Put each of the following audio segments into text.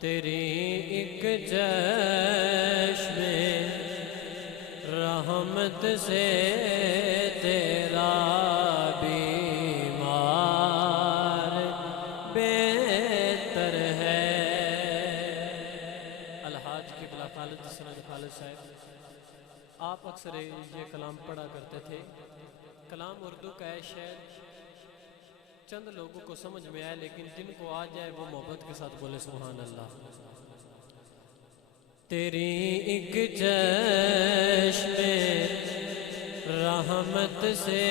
تیری ایک چشم رحمت سے تیرا بیمار بہتر ہے۔ الحاج قبلہ خالد سند خالد صاحب، آپ اکثر یہ کلام پڑھا کرتے تھے۔ کلام اردو کا ہے، شاید چند لوگوں کو سمجھ میں آئے، لیکن جن کو آ جائے وہ محبت کے ساتھ بولے سبحان اللہ۔ تیری ایک چشم رحمت سے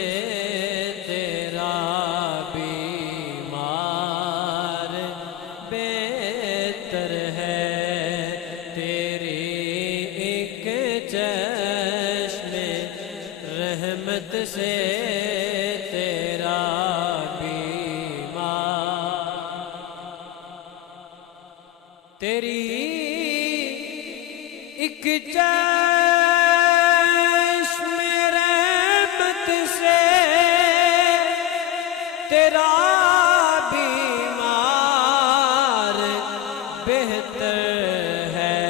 تیرا بیمار بہتر ہے۔ تیری ایک چشم رحمت سے تیرا تیری ایک چشم رحمت سے تیرا بیمار بہتر ہے۔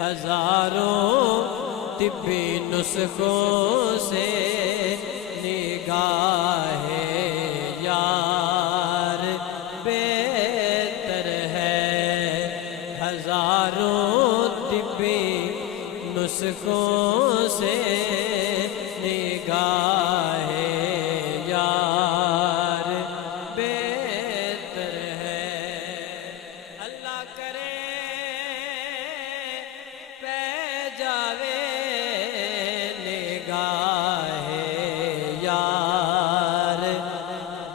ہزاروں طبی نسخوں سے نگاہ یار بہتر ہے۔ ہزاروں طبی نسخوں سے نگاہ یار بہتر ہے۔ اللہ کرے پہ جاوے نگاہ یار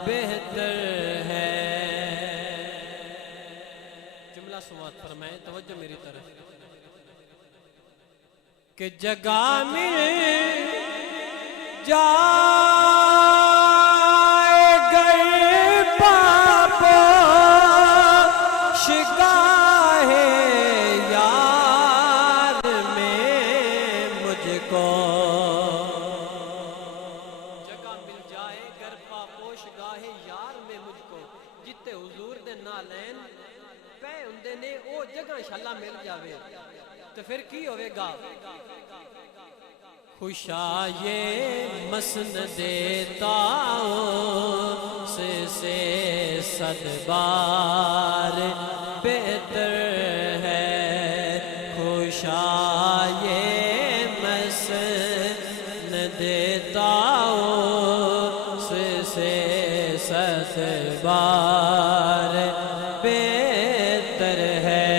بہتر ہے۔ جملہ سماعت فرمائیں، توجہ میری طرف کہ جگہ مل جائے گر پاپوش گاہ یار میں مجھ کو، جگہ مل جائے گر پاپوش گاہ یار میں مجھ کو، جتے حضور دے نالین پہ اندے نے او جگہ انشاءاللہ مل جاوے تو پھر کی ہوئے گا۔ خوشا یہ مسند طاؤس سے 100 بار بہتر ہے۔ خوشا یہ مسند طاؤس سے 100 بار بہتر ہے۔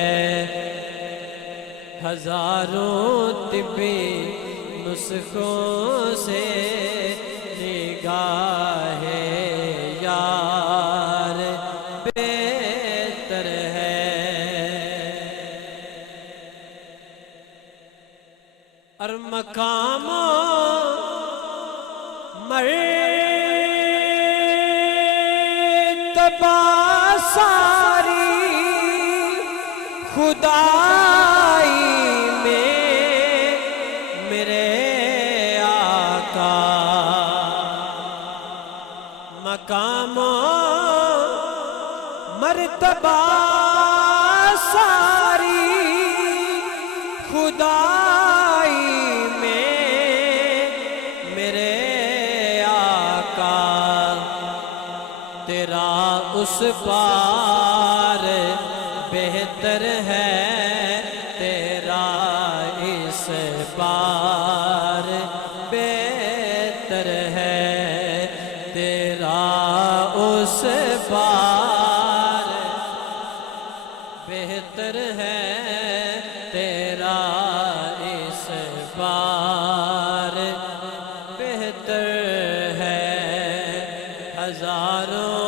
ہزاروں طبی نسخوں سے نگاہ یار بہتر ہے۔ اور مقاموں مرتبہ ساری خدائی میں میرے آقا، مقام و مرتبہ ساری خدائی میں میرے آقا، تیرا اس پار بہتر ہے، تیرا اس پار بہتر ہے، تیرا اس پار بہتر ہے، تیرا اس پار بہتر ہے۔ ہزاروں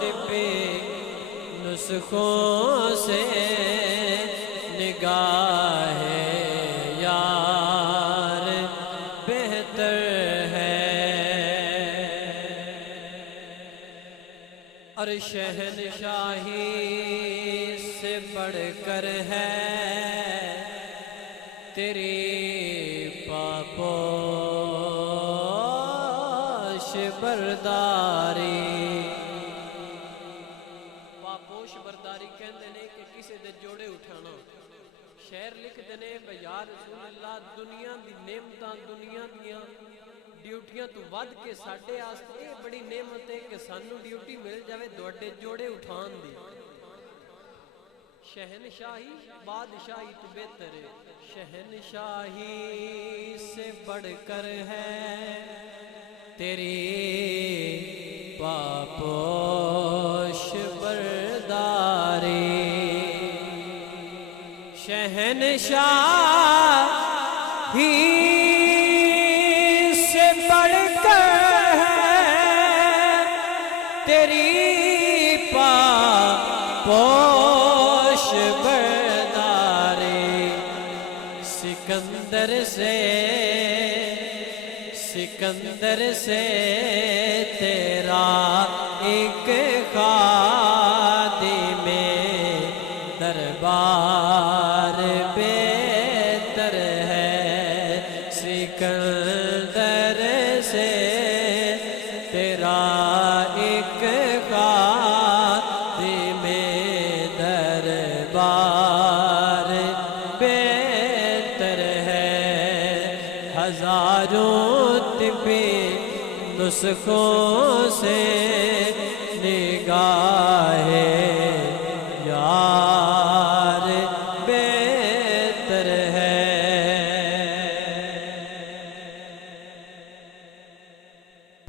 طبی نسخوں سے نگاہ یار بہتر ہے۔ اور شہنشاہی سے بڑھ کر ہے تیری پاپوش برداری، شعر لکھتے ہیں کہ یا رسول اللہ دنیا دی نعمتاں دنیا دیاں ڈیوٹیاں تو ود کے ساڈے واسطے یہ بڑی نعمت ہے کہ سانو ڈیوٹی مل جاوے دوڑے جوڑے اٹھان دی شہنشاہی بادشاہی تو بہتر ہے شہنشاہی سے بڑھ کر ہے تیری پاپوش برداری شہنشاہی سے بڑھ کر ہے تیری پاپوش برداری سکندر سے تیرا ایک خادم دربار بہتر ہے سکندر سے تیرا ایک خادم دربار بہتر ہے ہزاروں طبی نسخوں سے